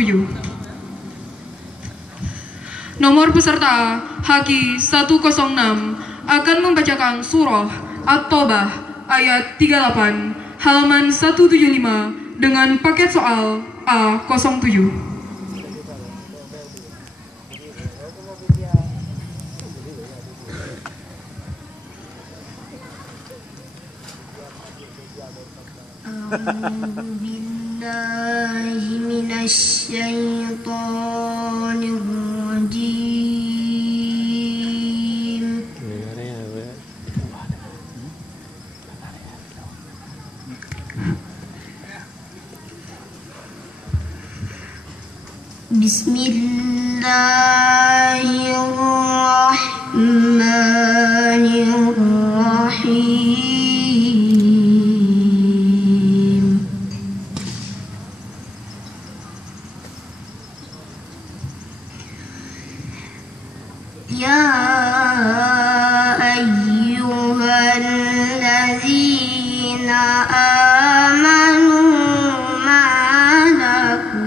07. Nomor peserta Haki 106 akan membacakan surah At-Taubah ayat 38 halaman 175 dengan paket soal A07. أعوذ بالله من الشيطان الرجيم. بسم الله الرحمن الرحيم. يا أيها الذين آمنوا ما لكم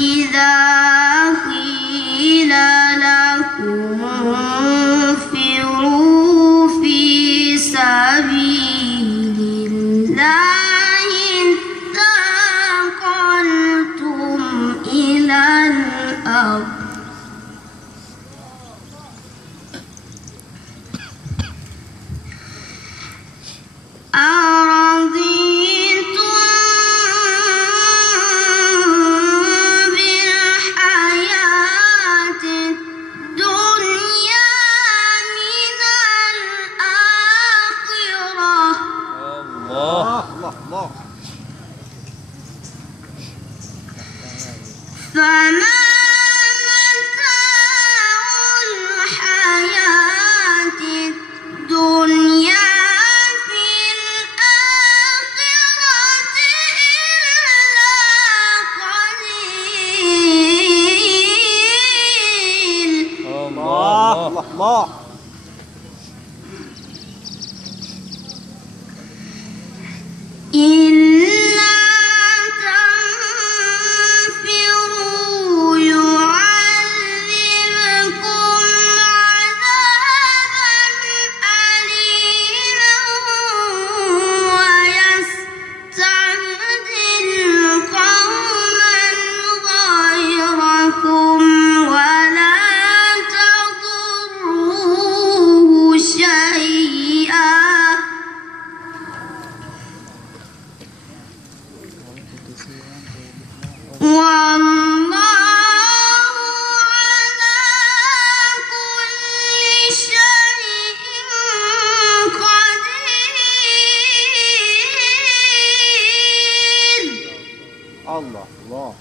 إذا قيل لكم انفروا في سبيل الله اثاقلتم إلى الأرض أرضيتم بالحياة الدنيا من الآخرة فما متاع الحياة الدنيا في الآخرة إلا قليل. الله إلا تنفروا يعذبكم عذابا أليما ويستبدل قوما غيركم ولا تضروه شيئا والله على كل شيء قدير. الله الله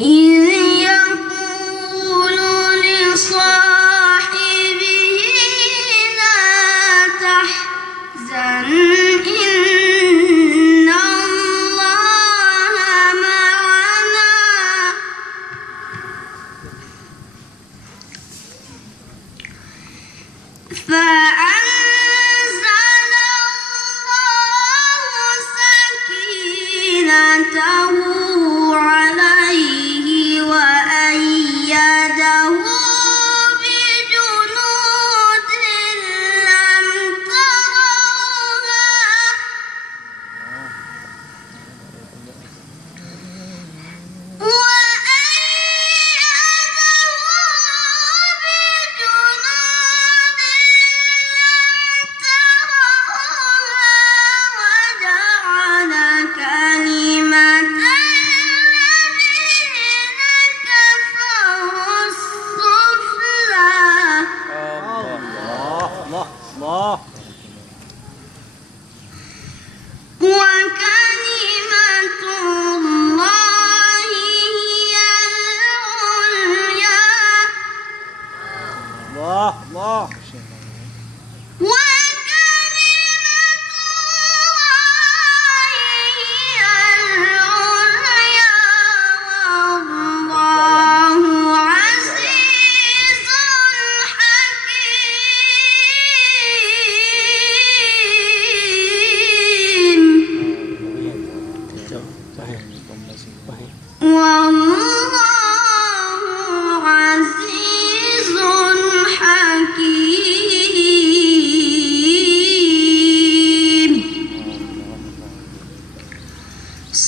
إذ يقول لصاحبه لا تحزن إن الله معنا فأنزل الله سكينته عليه وأيده بجنود لم تروها وأيده الله الله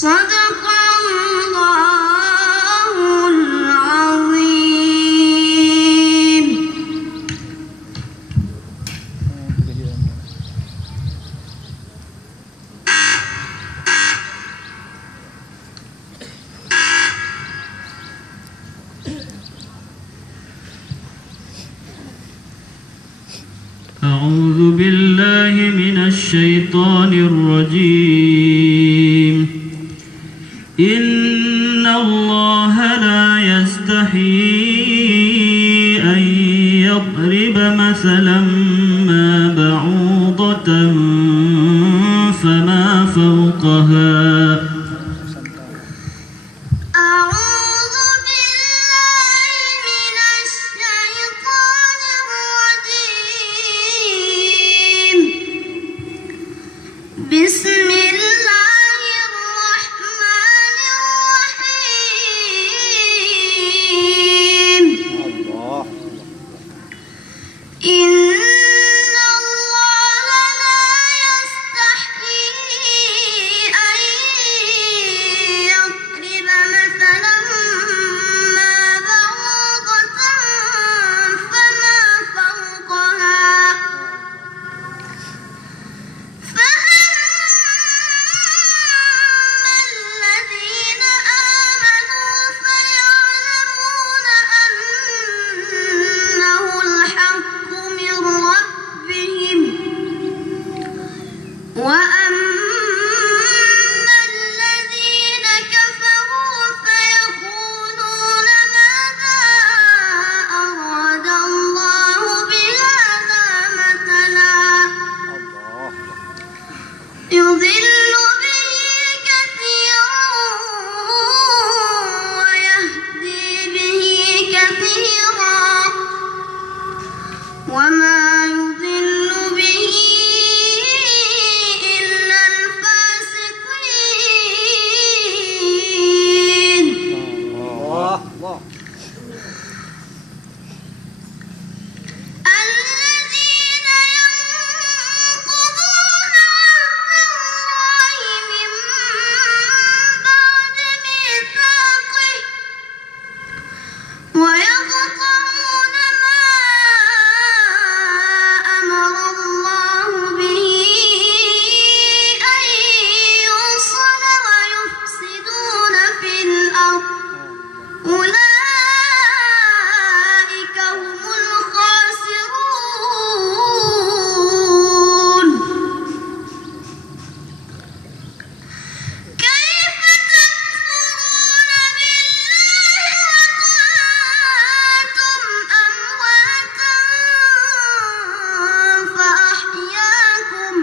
صدق الله العظيم. أعوذ بالله من الشيطان الرجيم. إن الله لا يستحيي أن يضرب مثلا ما بعوضة فما فوقها أعوذ بالله من الشيطان الرجيم. بسم الله الرحمن الرحيم. الله إن الله لا يستحيي أن يضرب مثلا ما بعوضة فما فوقها فأما الذين آمنوا فيعلمون أنه الحق من ربهم وأما الذين كفروا فيقولون ماذا أراد الله بهذا مثلا يضل به كثيرا ويهدي به كثيرا وما يضل به إلا الفاسقين. الله الله الذين ينقضون عهد الله من بعد ميثاقه ويقطعون ما أمر الله به أن يوصل ويفسدون في الأرض أولئك هم الخاسرون. كيف تكفرون بالله وكنتم أمواتا فأحياكم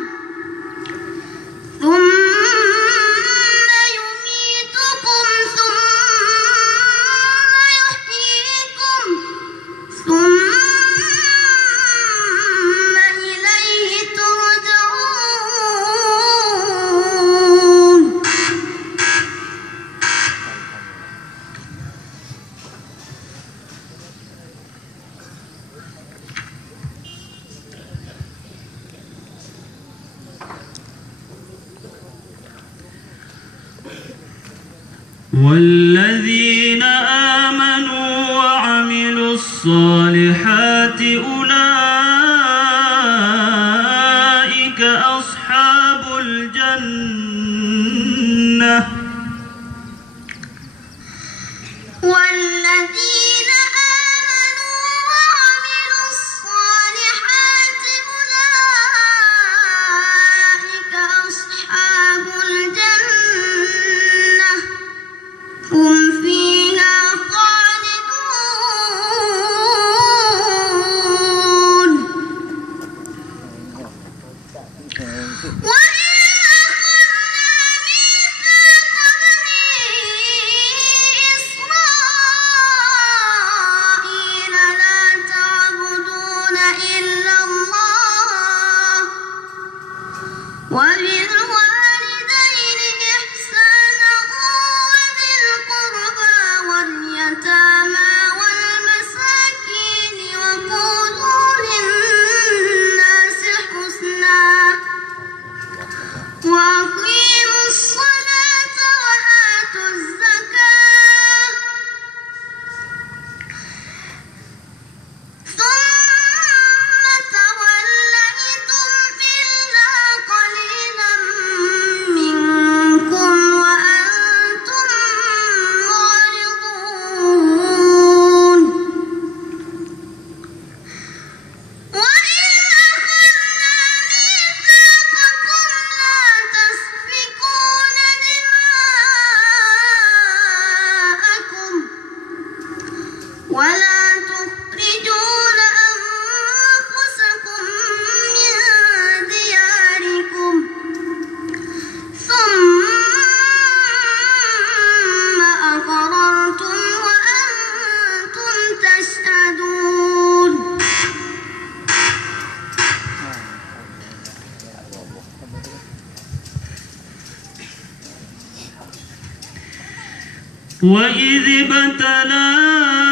ثم يميتكم ثم يحييكم ثم إليه ترجعون. والذين آمنوا وعملوا الصالحات أولئك أصحاب الجنة والذين آمنوا وعملوا الصالحات أولئك أصحاب الجنة هم فيها خالدون. وإذ ابتلى